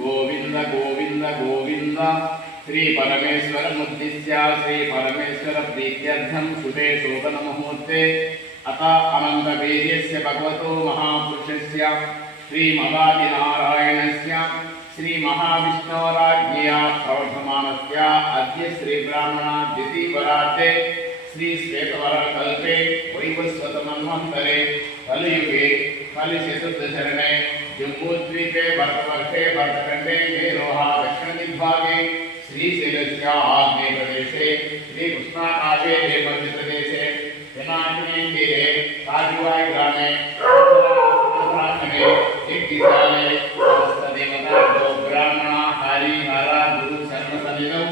గోవింద గోవింద గోవింద. శ్రీ పరమేశ్వర ముద్దిశ్య శ్రీ పరమేశ్వర ప్రీత్యర్థం శుభే శోభనముహూర్తే అత అనంత భగవతో మహాపురుషస్య. శ్రీమదాది నారాయణస్య. శ్రీ మహావిష్ణోరాజ్ఞయా ప్రవర్ధమానస్య. అద్య శ్రీ బ్రాహ్మణ ద్వితీయపరార్థే శ్రీ శ్వేతవర भूद्वीपे भरतवर्षे भरतखण्डे मेरोहादक्षिणदिग्भागे श्रीशैलस्या आग्ने प्रदेशे श्रीकृष्णाकाशे हेमन्दिप्रदेशे हिमान्येन्दीरे काजुवायि ग्रामे दिग्दिशाले हस्तदेवतादौ ब्राह्मणा हरिहरा गुरु सर्वसलिलौ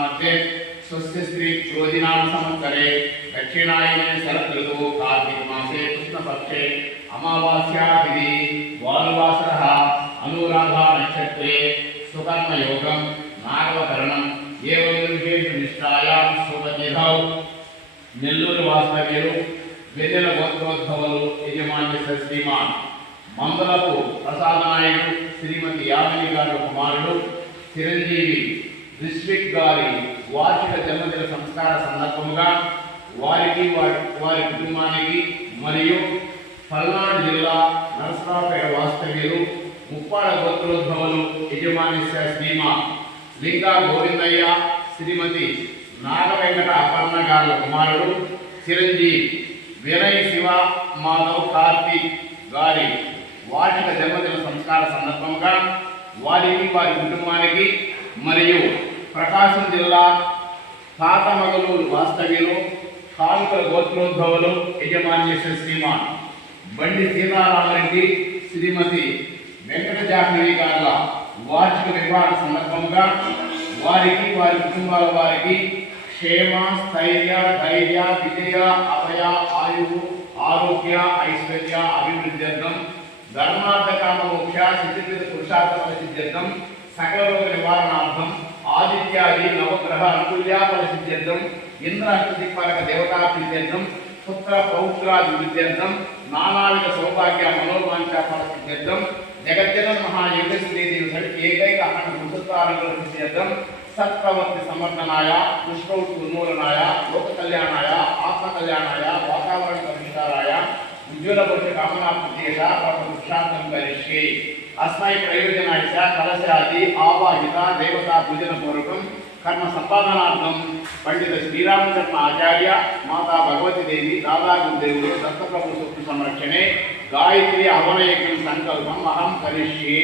मध्ये దిగ్విశాలే సమస్తదేవతాభ్యో బ్రాహ్మణ హరి హర గురు శర్మ సన్నిధౌ అస్మిన్ వర్తమాన ఉద్దిశ్యమామేవ పరిచాంద్రమానేన శ్రీ ప్రభాత శ్రీ సంవత్సరాణాం మధ్య స్వస్య శ్రీ క్రోధినామ సంవత్సరే దక్షిణాయనే శరత్ ఋతువు కార్తీక మాసే కృష్ణపక్షే అమావాస్యాదిది వానువాసర అనురాధ నక్షత్రే సుకర్మయోగం నాగవకరణం ఏవం విశేష నిష్ఠాయాం శుభతిథౌ నెల్లూరు వాస్తవ్యులు వెన్నెల గోత్రోద్భవులు యజమాన్య శ్రీమాన్ మందలపు ప్రసాద నాయుడు శ్రీమతి యామిని గారి కుమారుడు చిరంజీవి డిస్ట్రిక్ట్ గారి వార్షిక జన్మదిన సంస్కార సందర్భంగా వారికి వారి వారి కుటుంబానికి మరియు పల్నాడు జిల్లా నరసరావుపేట వాస్తవ్యులు ముప్పాడ గోత్రోద్భవులు యజమానిస్య శ్రీమా లింగా గోవిందయ్య శ్రీమతి నాగవెంకట అపర్ణ గారి కుమారుడు చిరంజీవి వినయ్ శివ మాధవ్ కార్తీక్ గారి వార్షిక జన్మదిన సంస్కార సందర్భంగా వారికి వారి కుటుంబానికి మరియు ప్రకాశం జిల్లా పాతమగలూరు వాస్తవ్యులు కాలుకల గోత్రోద్భవులు యజమాన్యశ్రీ శ్రీమాన్ బండి సీతారామరెడ్డి శ్రీమతి వెంకట జాహ్నవి గారుల వార్షిక నిర్వహణ సందర్భంగా వారికి వారి కుటుంబాల వారికి క్షేమ స్థైర్య ధైర్య విజయ అభయ ఆయువు ఆరోగ్య ఐశ్వర్య అభివృద్ధ్యర్థం ధర్మార్థ కామ మోక్ష సిద్ధిత పురుషార్థ సిద్ధ్యర్థం సకల రోగ నివారణార్థం ఆదిత్యాది నవగ్రహ అనుకూల్యాపల సిద్ధ్యర్థం ఇంద్ర అష్టదిక్పాలక దేవతా ప్రీత్యర్థం పుత్ర పౌత్రాది విద్యర్థం నానావిధ సౌభాగ్య మనోవాంఛ ఫల సిద్ధ్యర్థం జగజ్జన మహాయోగశ్రీదేవి సరి ఏకైక అఖండ పురుషత్వారంగ సిద్ధ్యర్థం సత్ప్రవర్తి సమర్థనాయ దుష్ప్రవృత్తి ఉన్మూలనాయ లోక కళ్యాణాయ ఆత్మ కళ్యాణాయ వాతావరణ పరిష్కారాయ ఉజ్వల భవిష్య కామనా ప్రదేశ పురుషార్థం కరిష్యే అస్మై ప్రయోజనాయ చ కలశాది ఆవాహిత దేవతా పూజన పూర్వకం కర్మ సంపాదనార్థం పండిత శ్రీరామచంద్ర ఆచార్య మాతా భగవతి దేవి దాదా గురుదేవుడు దత్తప్రభు సూక్తి సంరక్షణే గాయత్రి అవనయకం సంకల్పం అహం కరిష్యే